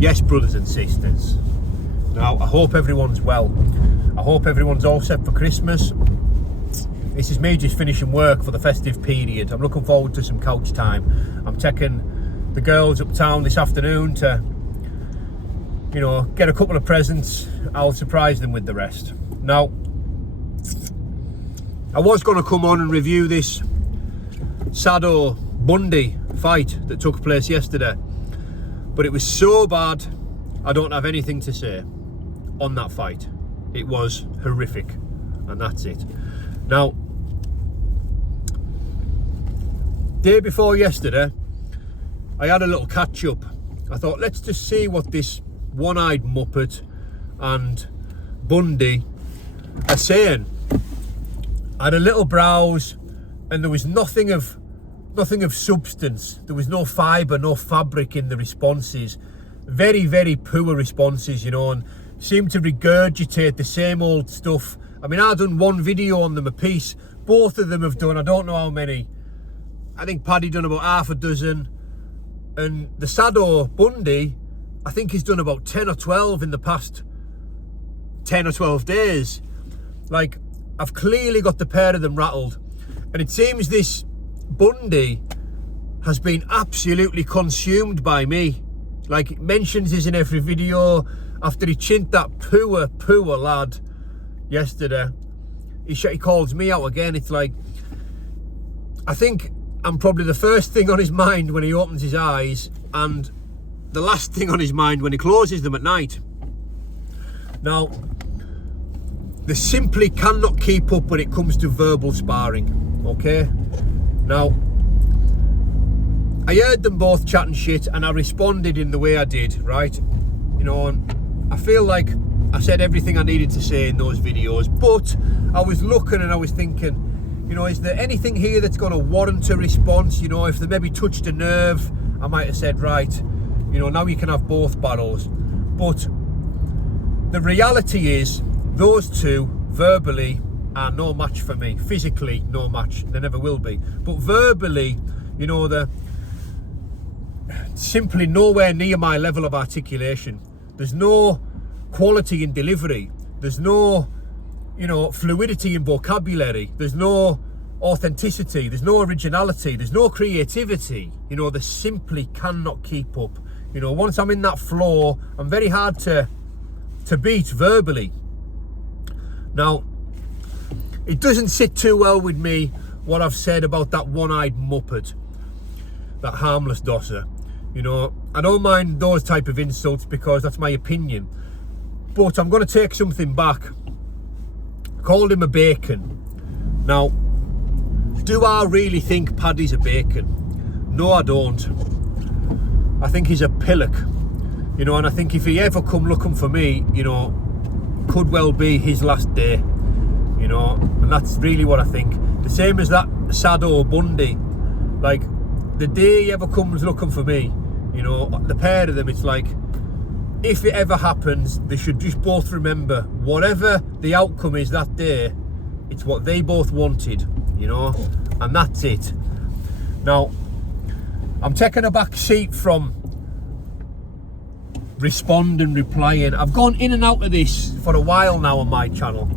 Yes, brothers and sisters. Now, I hope everyone's well. I hope everyone's all set for Christmas. This is me just finishing work for the festive period. I'm looking forward to some couch time. I'm taking the girls uptown this afternoon to, get a couple of presents. I'll surprise them with the rest. Now, I was going to come on and review this Sado Bundy fight that took place yesterday, but it was so bad, I don't have anything to say on that fight. It was horrific, and that's it. Now, day before yesterday, I had a little catch up. I thought, let's just see what this one-eyed muppet and Bundy are saying. I had a little browse, and there was nothing of substance. There was no fibre, no fabric in the responses. Very, very poor responses, and seemed to regurgitate the same old stuff. I mean, I've done one video on them a piece. Both of them have done, I don't know how many. I think Paddy done about half a dozen. And the Sado Bundy, I think he's done about 10 or 12 in the past 10 or 12 days. Like, I've clearly got the pair of them rattled. And it seems this Bundy has been absolutely consumed by me. Like, it mentions this in every video. After he chinned that poor lad yesterday, he calls me out again. It's like, I think I'm probably the first thing on his mind when he opens his eyes, and the last thing on his mind when he closes them at night. Now, they simply cannot keep up when it comes to verbal sparring, okay? Now, I heard them both chatting shit, and I responded in the way I did, right? And I feel like I said everything I needed to say in those videos, but I was looking and I was thinking, is there anything here that's going to warrant a response? If they maybe touched a nerve, I might have said, right, now you can have both barrels. But the reality is, those two verbally are no match for me. Physically, no match. They never will be. But verbally, they're simply nowhere near my level of articulation. There's no quality in delivery. There's no, fluidity in vocabulary. There's no authenticity. There's no originality. There's no creativity. They simply cannot keep up. Once I'm in that flow, I'm very hard to beat verbally. Now, it doesn't sit too well with me what I've said about that one-eyed muppet, that harmless dosser. I don't mind those type of insults because that's my opinion. But I'm going to take something back. I called him a bacon. Now, do I really think Paddy's a bacon? No, I don't. I think he's a pillock. And I think if he ever come looking for me, could well be his last day. And that's really what I think. The same as that Sado Bundy. Like, the day he ever comes looking for me, the pair of them, it's like, if it ever happens, they should just both remember, whatever the outcome is that day, it's what they both wanted, and that's it. Now, I'm taking a back seat from respond and replying. I've gone in and out of this for a while now on my channel,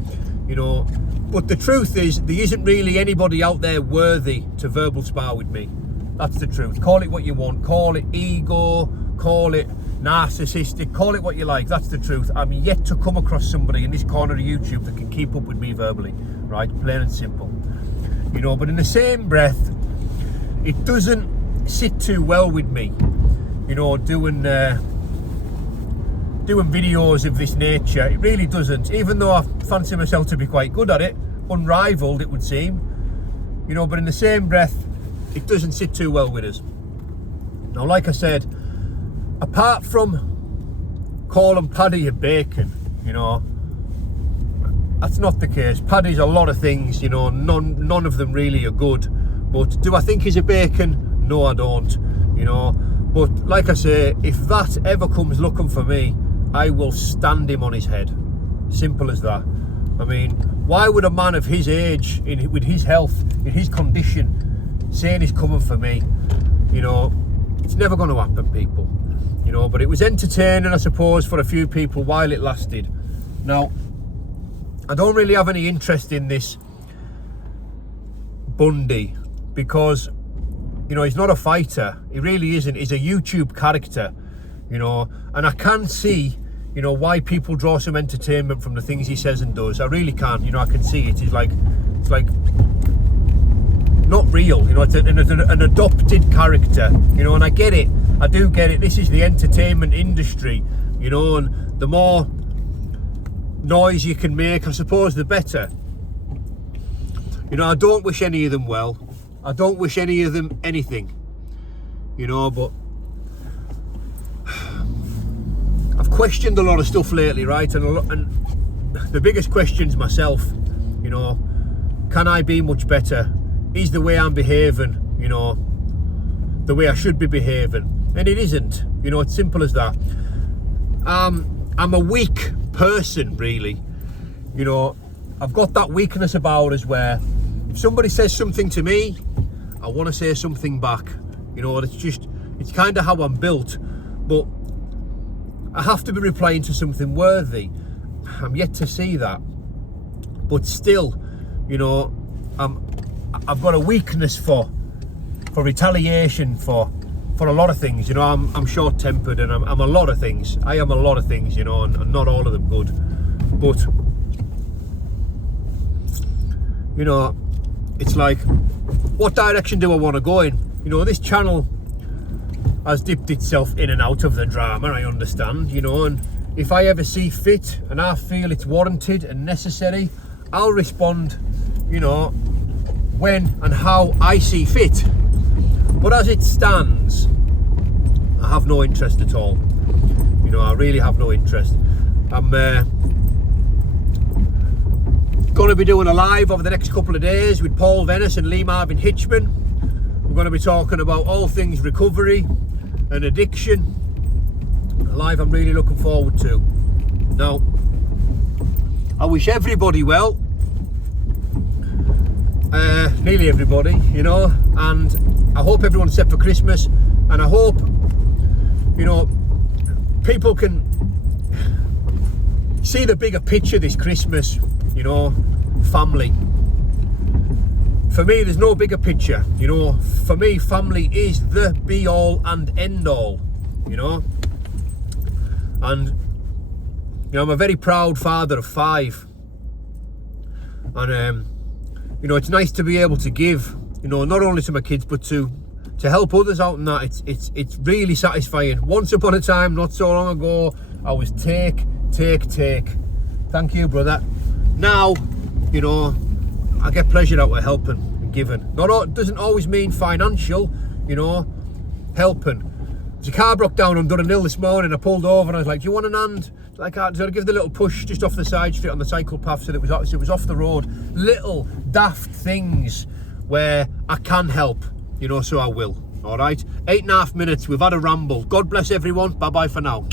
but the truth is, there isn't really anybody out there worthy to verbal spar with me. That's the truth. Call it what you want. Call it ego, call it narcissistic, call it what you like. That's the truth. I'm yet to come across somebody in this corner of YouTube that can keep up with me verbally, right? Plain and simple. But in the same breath, it doesn't sit too well with me, doing videos of this nature. It really doesn't, even though I fancy myself to be quite good at it, unrivaled it would seem, but in the same breath, it doesn't sit too well with us. Now, like I said, apart from calling Paddy a bacon, that's not the case. Paddy's a lot of things, none of them really are good. But do I think he's a bacon? No, I don't, But like I say, if that ever comes looking for me, I will stand him on his head. Simple as that. I mean, why would a man of his age, with his health, in his condition, saying he's coming for me? It's never going to happen, people. know, but it was entertaining, I suppose, for a few people while it lasted. Now, I don't really have any interest in this Bundy because, you know, he's not a fighter. He really isn't. He's a YouTube character, you know, and I can see, you know, why people draw some entertainment from the things he says and does. I really can. You know, I can see it. It's like not real. You know, it's an adopted character. You know, and I get it. I do get it. This is the entertainment industry. You know, and the more noise you can make, I suppose, the better. You know, I don't wish any of them well. I don't wish any of them anything. You know, but I've questioned a lot of stuff lately, right? And the biggest question's myself. You know, can I be much better? Is the way I'm behaving, you know, the way I should be behaving? And it isn't. You know, it's simple as that. I'm a weak person, really. You know, I've got that weakness about us where if somebody says something to me, I want to say something back. You know, it's kind of how I'm built. But I have to be replying to something worthy. I'm yet to see that. But still, you know, I've got a weakness for retaliation for a lot of things. You know, I'm short-tempered and I'm a lot of things. I am a lot of things, you know, and not all of them good. But, you know, it's like, what direction do I want to go in? You know, this channel has dipped itself in and out of the drama, I understand, you know, and if I ever see fit and I feel it's warranted and necessary, I'll respond, you know, when and how I see fit. But as it stands, I have no interest at all. You know, I really have no interest. I'm going to be doing a live over the next couple of days with Paul Venice and Lee Marvin Hitchman. We're going to be talking about all things recovery and addiction. A live I'm really looking forward to. Now, I wish everybody well. Nearly everybody, you know, and I hope everyone's set for Christmas, and I hope, you know, people can see the bigger picture this Christmas, you know, family. For me, there's no bigger picture, you know. For me, family is the be all and end all, you know. And, you know, I'm a very proud father of 5. And, you know, it's nice to be able to give, you know, not only to my kids, but to help others out in that. It's really satisfying. Once upon a time, not so long ago, I was take. Thank you, brother. Now, you know, I get pleasure out of helping and giving. It doesn't always mean financial, you know, helping. The car broke down on Durham Hill this morning. I pulled over and I was like, do you want an hand? Like, I give the little push just off the side street on the cycle path so that it was off the road. Little daft things where I can help, you know, so I will. All right, 8.5 minutes. We've had a ramble. God bless everyone. Bye-bye for now.